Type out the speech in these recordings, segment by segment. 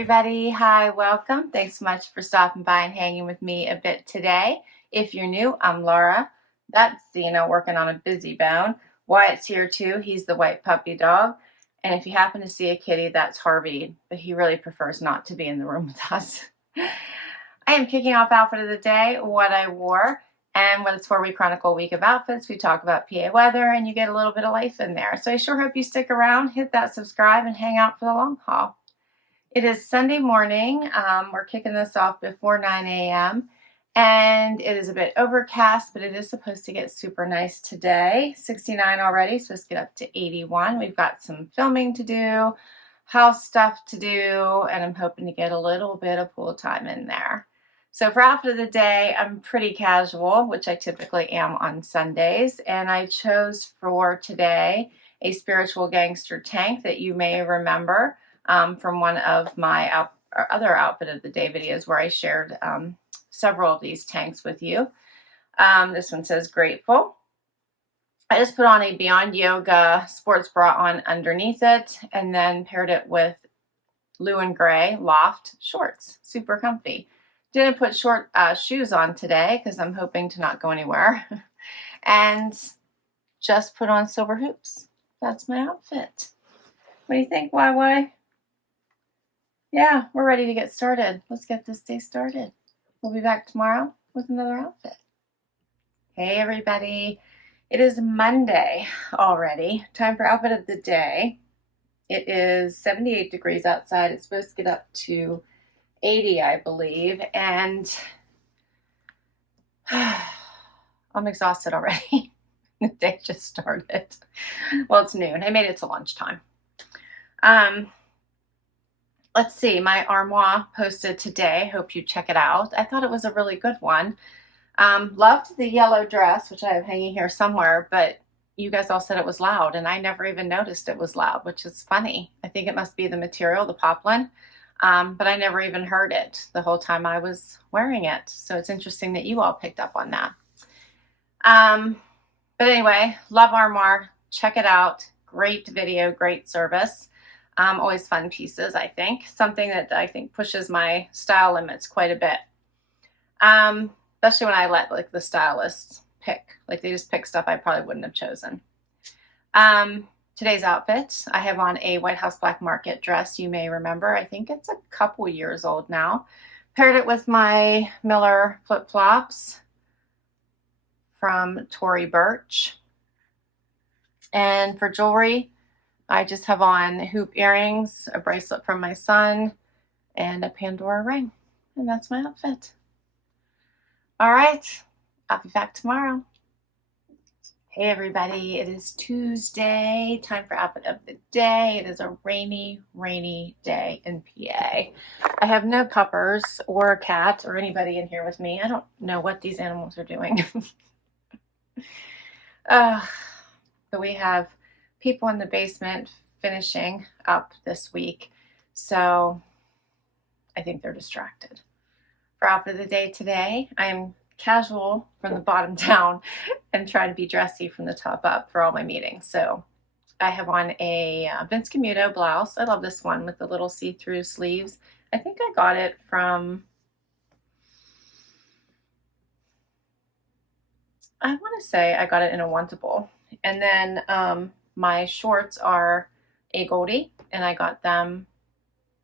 everybody. Hi, welcome. Thanks so much for stopping by and hanging with me a bit today. If you're new, I'm Laura. That's Zena working on a busy bone. Wyatt's here too. He's the white puppy dog. And if you happen to see a kitty, that's Harvey, but he really prefers not to be in the room with us. I am kicking off outfit of the day, what I wore. And when it's 4-week chronicle week of outfits, we talk about PA weather and you get a little bit of life in there. So I sure hope you stick around, hit that subscribe, and hang out for the long haul. It is Sunday morning. We're kicking this off before 9 a.m. and it is a bit overcast, but it is supposed to get super nice today. 69 already, supposed to get up to 81. We've got some filming to do, house stuff to do, and I'm hoping to get a little bit of pool time in there. So for outfit of the day, I'm pretty casual, which I typically am on Sundays, and I chose for today a spiritual gangster tank that you may remember from one of my other outfit of the day videos where I shared several of these tanks with you. This one says grateful. I just put on a Beyond Yoga sports bra on underneath it and then paired it with blue and gray loft shorts. Super comfy. Didn't put short shoes on today because I'm hoping to not go anywhere. And just put on silver hoops. That's my outfit. What do you think, YY? Yeah, we're ready to get started. Let's get this day started. We'll be back tomorrow with another outfit. Hey everybody. It is Monday already. Time for outfit of the day. It is 78 degrees outside. It's supposed to get up to 80, I believe, and I'm exhausted already. The day just started. Well, it's noon. I made it to lunchtime. Let's see, my Armoire posted today. Hope you check it out. I thought it was a really good one. Loved the yellow dress, which I have hanging here somewhere, but you guys all said it was loud, and I never even noticed it was loud, which is funny. I think it must be the material, the poplin. But I never even heard it the whole time I was wearing it. So it's interesting that you all picked up on that. But anyway, love Armoire. Check it out. Great video, great service. Always fun pieces, I think. Something that I think pushes my style limits quite a bit. Especially when I let like the stylists pick. Like they just pick stuff I probably wouldn't have chosen. Today's outfit, I have on a White House Black Market dress, you may remember. I think it's a couple years old now. Paired it with my Miller flip-flops from Tory Birch. And for jewelry, I just have on hoop earrings, a bracelet from my son, and a Pandora ring. And that's my outfit. All right, I'll be back tomorrow. Hey everybody, it is Tuesday, time for outfit of the day. It is a rainy, rainy day in PA. I have no puppers or a cat or anybody in here with me. I don't know what these animals are doing. But we have people in the basement finishing up this week, so I think they're distracted. For outfit of the day today, I'm casual from the bottom down and try to be dressy from the top up for all my meetings. So I have on a Vince Camuto blouse. I love this one with the little see-through sleeves. I think I got it from, I want to say I got it in a Wantable. And then my shorts are Agolde, and I got them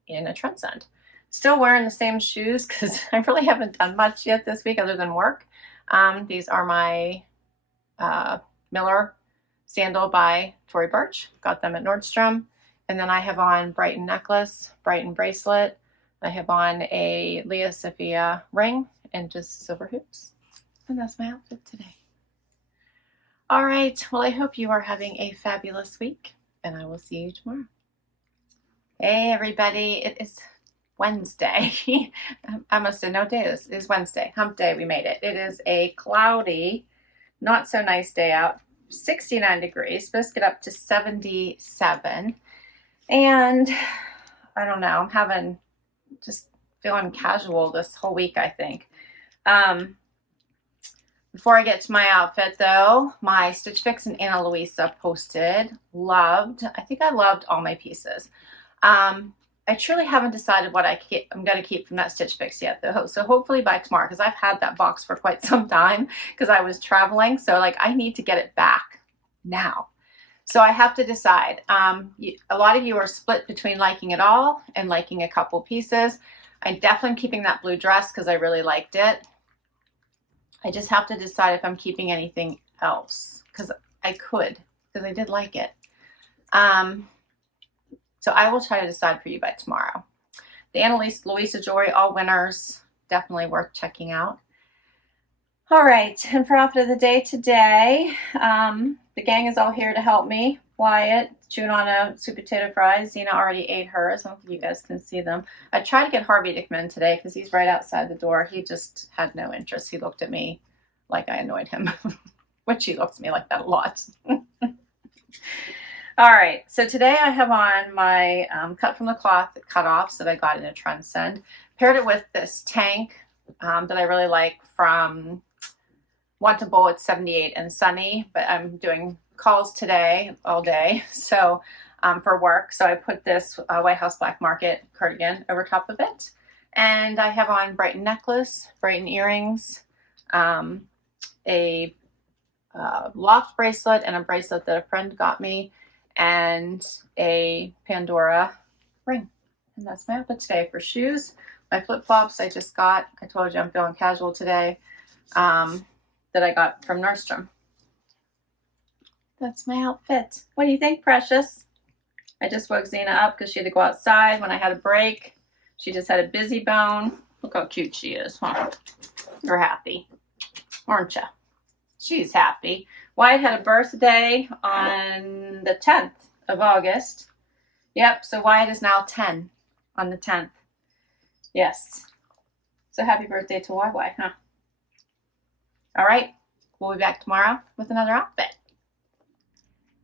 in a Trendsend. Still wearing the same shoes because I really haven't done much yet this week other than work. These are my Miller sandal by Tory Birch. Got them at Nordstrom. And then I have on Brighton necklace, Brighton bracelet. I have on a Leah Sophia ring and just silver hoops. And that's my outfit today. All right. Well, I hope you are having a fabulous week, and I will see you tomorrow. Hey, everybody. It is Wednesday. I must have no day. This is Wednesday. Hump day. We made it. It is a cloudy, not so nice day out. 69 degrees. Supposed to get up to 77. And I don't know. I'm having just feeling casual this whole week, I think. Before I get to my outfit though, my Stitch Fix and Ana Luisa posted. Loved. I think I loved all my pieces. I truly haven't decided what I'm going to keep from that Stitch Fix yet, though. So hopefully by tomorrow, because I've had that box for quite some time because I was traveling. So like I need to get it back now. So I have to decide. A lot of you are split between liking it all and liking a couple pieces. I definitely am keeping that blue dress because I really liked it. I just have to decide if I'm keeping anything else because I could, because I did like it. So I will try to decide for you by tomorrow. The Annalise Louisa jewelry, all winners, definitely worth checking out. All right, and for outfit of the day today, the gang is all here to help me. Wyatt chewing on a sweet potato fries. Zena already ate hers. I don't think you guys can see them. I tried to get Harvey to come in today because he's right outside the door. He just had no interest. He looked at me like I annoyed him, which he looks at me like that a lot. All right, so today I have on my cut from the cloth cutoffs that I got in a Trendsend. Paired it with this tank that I really like from Wantable. It's 78 and sunny, but I'm doing calls today all day, so for work. So I put this White House Black Market cardigan over top of it. And I have on Brighton necklace, Brighton earrings, a locked bracelet and a bracelet that a friend got me, and a Pandora ring. And that's my outfit today. For shoes, my flip-flops I just got. I told you I'm feeling casual today, that I got from Nordstrom. That's my outfit. What do you think, precious? I just woke Zena up because she had to go outside when I had a break. She just had a busy bone. Look how cute she is, huh? You're happy, aren't you? She's happy. Wyatt had a birthday on the 10th of August. Yep, so Wyatt is now 10 on the 10th. Yes. So happy birthday to YY, huh? All right, we'll be back tomorrow with another outfit.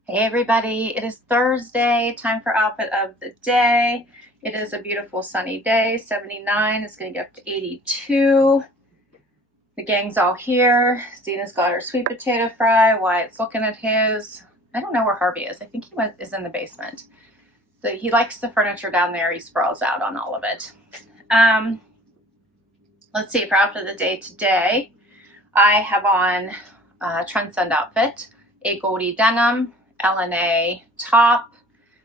Hey everybody, it is Thursday, time for outfit of the day. It is a beautiful sunny day, 79. It's going to get up to 82. The gang's all here. Zena's got her sweet potato fry. Wyatt's looking at his. I don't know where Harvey is. I think he is in the basement. He likes the furniture down there. He sprawls out on all of it. Let's see, for outfit of the day today, I have on a Trendsend outfit, a Agolde denim, LNA top.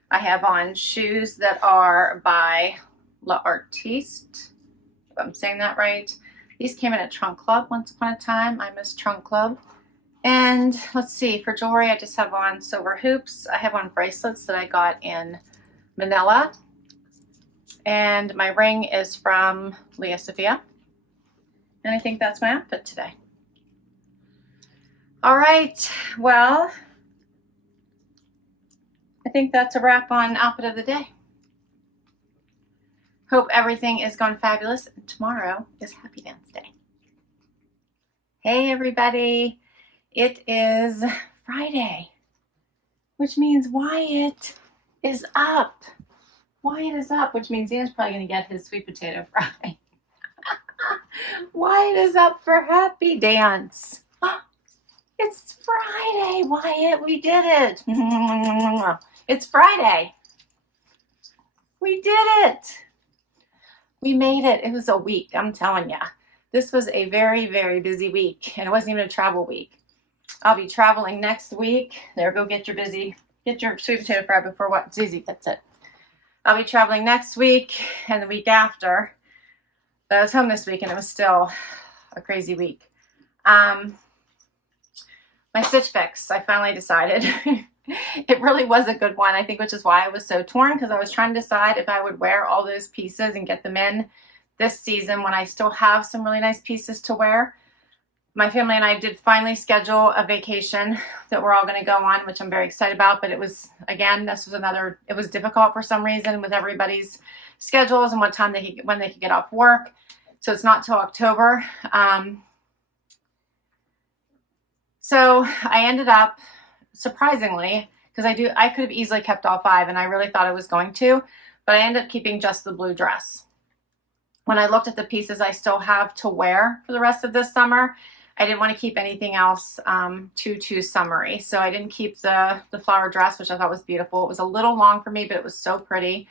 I have on shoes that are by L'Artiste, if I'm saying that right. These came in at Trunk Club once upon a time. I miss Trunk Club. And let's see, for jewelry, I just have on silver hoops. I have on bracelets that I got in Manila. And my ring is from Leah Sophia. And I think that's my outfit today. All right, well, I think that's a wrap on outfit of the day. Hope everything is going fabulous. And tomorrow is Happy Dance Day. Hey everybody, it is Friday, which means Wyatt is up. Wyatt is up, which means Ian's probably going to get his sweet potato fry. Wyatt is up for Happy Dance. It's Friday, Wyatt. We did it. It's Friday. We did it. We made it. It was a week, I'm telling you. This was a very, very busy week, and it wasn't even a travel week. I'll be traveling next week. There, go get your sweet potato fry before what Susie gets it. I'll be traveling next week and the week after. But I was home this week, and it was still a crazy week. My Stitch Fix, I finally decided. It really was a good one, I think, which is why I was so torn, because I was trying to decide if I would wear all those pieces and get them in this season when I still have some really nice pieces to wear. My family and I did finally schedule a vacation that we're all going to go on, which I'm very excited about, but it was, again, it was difficult for some reason with everybody's schedules and when they could get off work. So it's not till October. So I ended up, surprisingly, because I could have easily kept all 5, and I really thought I was going to, but I ended up keeping just the blue dress. When I looked at the pieces I still have to wear for the rest of this summer, I didn't want to keep anything else too summery. So I didn't keep the flower dress, which I thought was beautiful. It was a little long for me, but it was so pretty.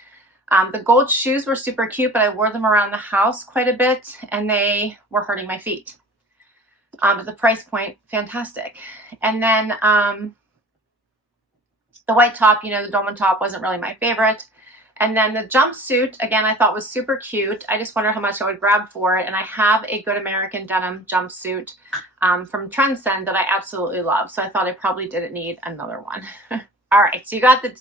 The gold shoes were super cute, but I wore them around the house quite a bit and they were hurting my feet. But the price point, fantastic. And then the white top, you know, the dolman top wasn't really my favorite. And then the jumpsuit, again, I thought was super cute. I just wondered how much I would grab for it. And I have a Good American denim jumpsuit from Trendsend that I absolutely love. So I thought I probably didn't need another one. All right, so you got the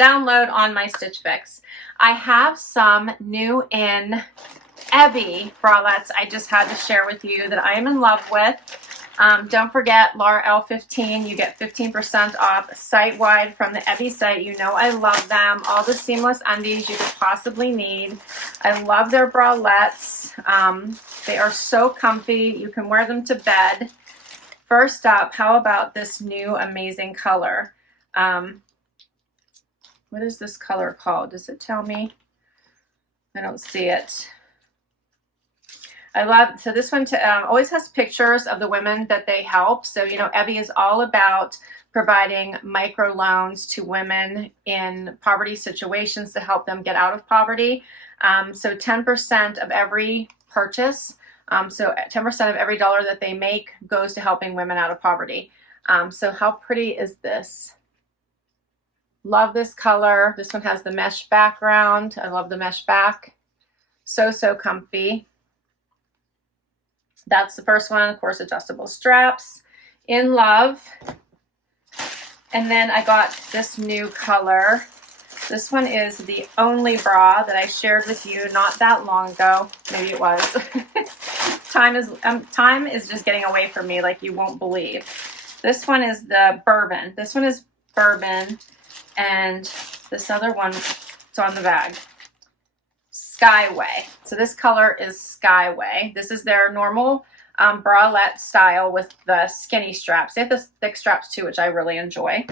download on my Stitch Fix. I have some new in Ebbie bralettes I just had to share with you that I am in love with. Don't forget, Laura L15, you get 15% off site-wide from the Ebbie site. You know I love them. All the seamless undies you could possibly need. I love their bralettes. They are so comfy. You can wear them to bed. First up, how about this new amazing color? What is this color called? Does it tell me? I don't see it. I love, so this one always has pictures of the women that they help. So, you know, Ebbie is all about providing micro loans to women in poverty situations to help them get out of poverty. So 10% of every purchase, so 10% of every dollar that they make goes to helping women out of poverty. So how pretty is this? Love this color. This one has the mesh background. I love the mesh back. So, so comfy. That's the first one, of course, adjustable straps. In love. And then I got this new color. This one is the only bra that I shared with you not that long ago. Maybe it was. Time is just getting away from me like you won't believe. This one is the bourbon. This one is bourbon. And this other one, it's on the bag. Skyway. So this color is Skyway. This is their normal bralette style with the skinny straps. They have the thick straps too, which I really enjoy.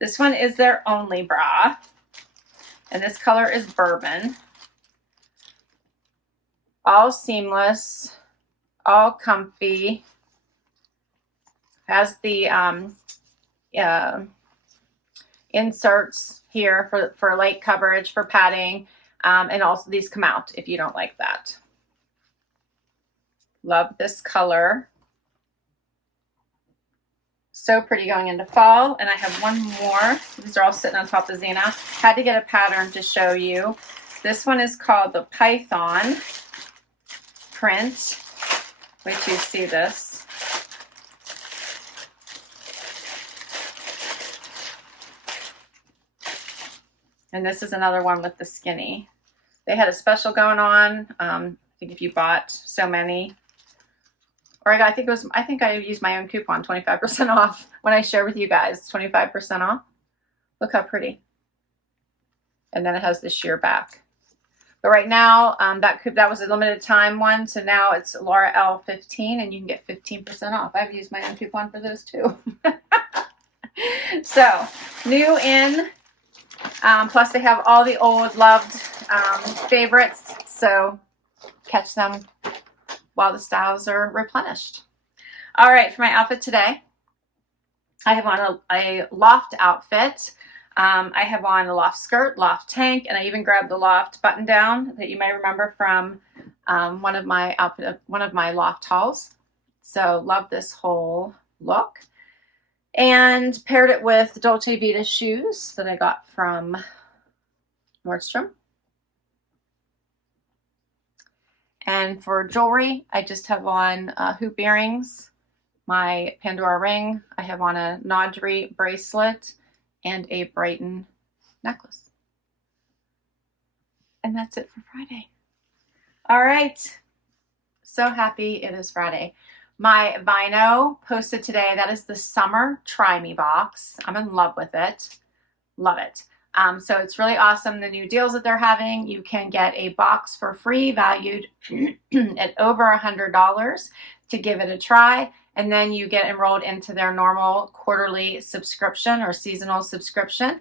This one is their only bra. And this color is bourbon. All seamless, all comfy. Has the inserts here for light coverage, for padding. And also these come out if you don't like that. Love this color. So pretty going into fall. And I have one more. These are all sitting on top of Xena. Had to get a pattern to show you. This one is called the Python print. Wait till you see this. And this is another one with the skinny. They had a special going on. I think if you bought so many, or I think I used my own coupon, 25% off when I share with you guys, 25% off. Look how pretty. And then it has the sheer back. But right now, that was a limited time one, so now it's Laura L15, and you can get 15% off. I've used my own coupon for those too. So, new in. Plus they have all the old loved favorites, so catch them while the styles are replenished. All right, for my outfit today, I have on a loft outfit. I have on a loft skirt, loft tank, and I even grabbed the loft button down that you may remember from one of my loft hauls. So love this whole look. And paired it with Dolce Vita shoes that I got from Nordstrom. And for jewelry, I just have on hoop earrings, my Pandora ring. I have on a Naudry bracelet and a Brighton necklace. And that's it for Friday. All right. So happy it is Friday. My Vino posted today, that is the summer Try Me box. I'm in love with it. Love it. So it's really awesome, the new deals that they're having. You can get a box for free valued at over $100 to give it a try. And then you get enrolled into their normal quarterly subscription or seasonal subscription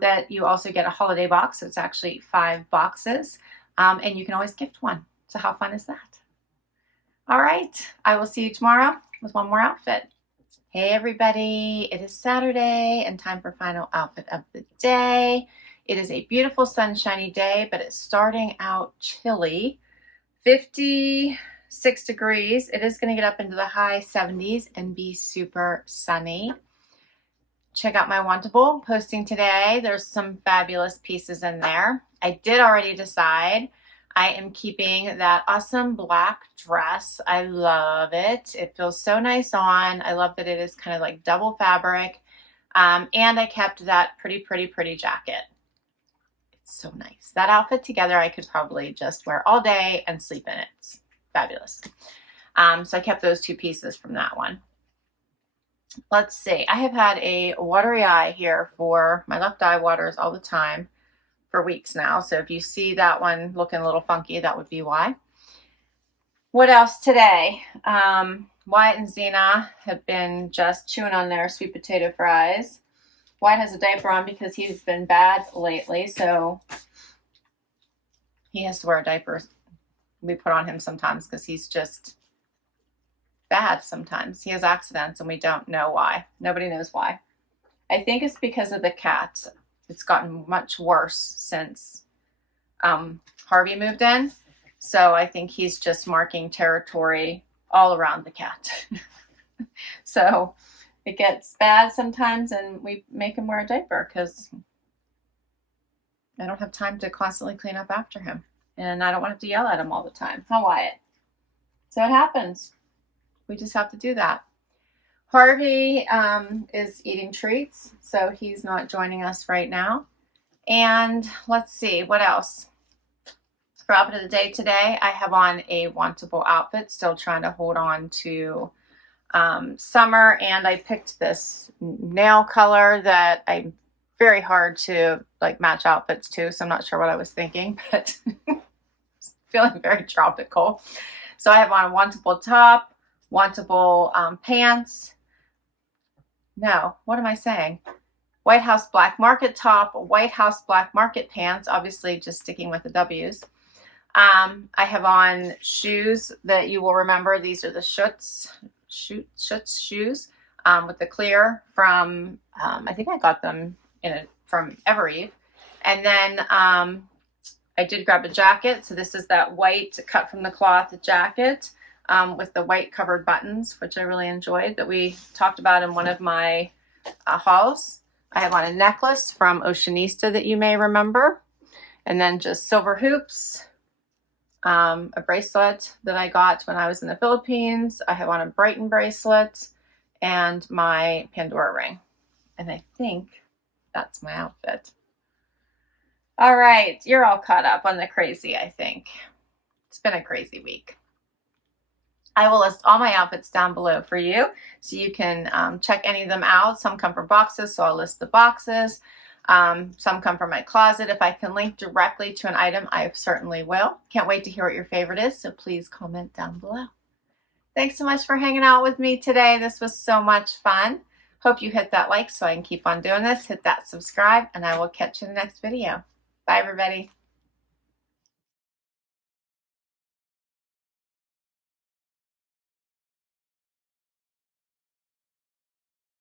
that you also get a holiday box. So it's actually 5 boxes. And you can always gift one. So how fun is that? All right, I will see you tomorrow with one more outfit. Hey everybody, it is Saturday and time for final outfit of the day. It is a beautiful sunshiny day, but it's starting out chilly. 56 degrees. It is going to get up into the high 70s and be super sunny. Check out my Wantable posting today. There's some fabulous pieces in there. I did already decide I am keeping that awesome black dress. I love it. It feels so nice on. I love that it is kind of like double fabric. And I kept that pretty jacket. It's so nice. That outfit together I could probably just wear all day and sleep in it. It's fabulous. So I kept those two pieces from that one. Let's see. I have had a watery eye here for my left eye waters all the time for weeks now. So if you see that one looking a little funky, that would be why. What else today? Wyatt and Zena have been just chewing on their sweet potato fries. Wyatt has a diaper on because he's been bad lately, so he has to wear a diaper we put on him sometimes because he's just bad sometimes. He has accidents and we don't know why. Nobody knows why. I think it's because of the cat. It's gotten much worse since Harvey moved in. So I think he's just marking territory all around the cat. So it gets bad sometimes and we make him wear a diaper because I don't have time to constantly clean up after him. And I don't want to have to yell at him all the time. Huh, Wyatt? So it happens. We just have to do that. Harvey is eating treats, so he's not joining us right now. And let's see, what else? For outfit of the day today, I have on a Wantable outfit, still trying to hold on to summer. And I picked this nail color that I'm very hard to like match outfits to, so I'm not sure what I was thinking, but feeling very tropical. So I have on a Wantable top, Wantable pants. No, what am I saying? White House Black Market top, White House Black Market pants, obviously just sticking with the W's. I have on shoes that you will remember. These are the Schutz shoes with the clear from, I think I got them from Ebbie. And then I did grab a jacket. So this is that white cut from the cloth jacket. With the white covered buttons, which I really enjoyed, that we talked about in one of my hauls. I have on a necklace from Oceanista that you may remember. And then just silver hoops, a bracelet that I got when I was in the Philippines. I have on a Brighton bracelet and my Pandora ring. And I think that's my outfit. All right, you're all caught up on the crazy, I think. It's been a crazy week. I will list all my outfits down below for you, so you can check any of them out. Some come from boxes, so I'll list the boxes. Some come from my closet. If I can link directly to an item, I certainly will. Can't wait to hear what your favorite is, so please comment down below. Thanks so much for hanging out with me today. This was so much fun. Hope you hit that like so I can keep on doing this. Hit that subscribe, and I will catch you in the next video. Bye, everybody.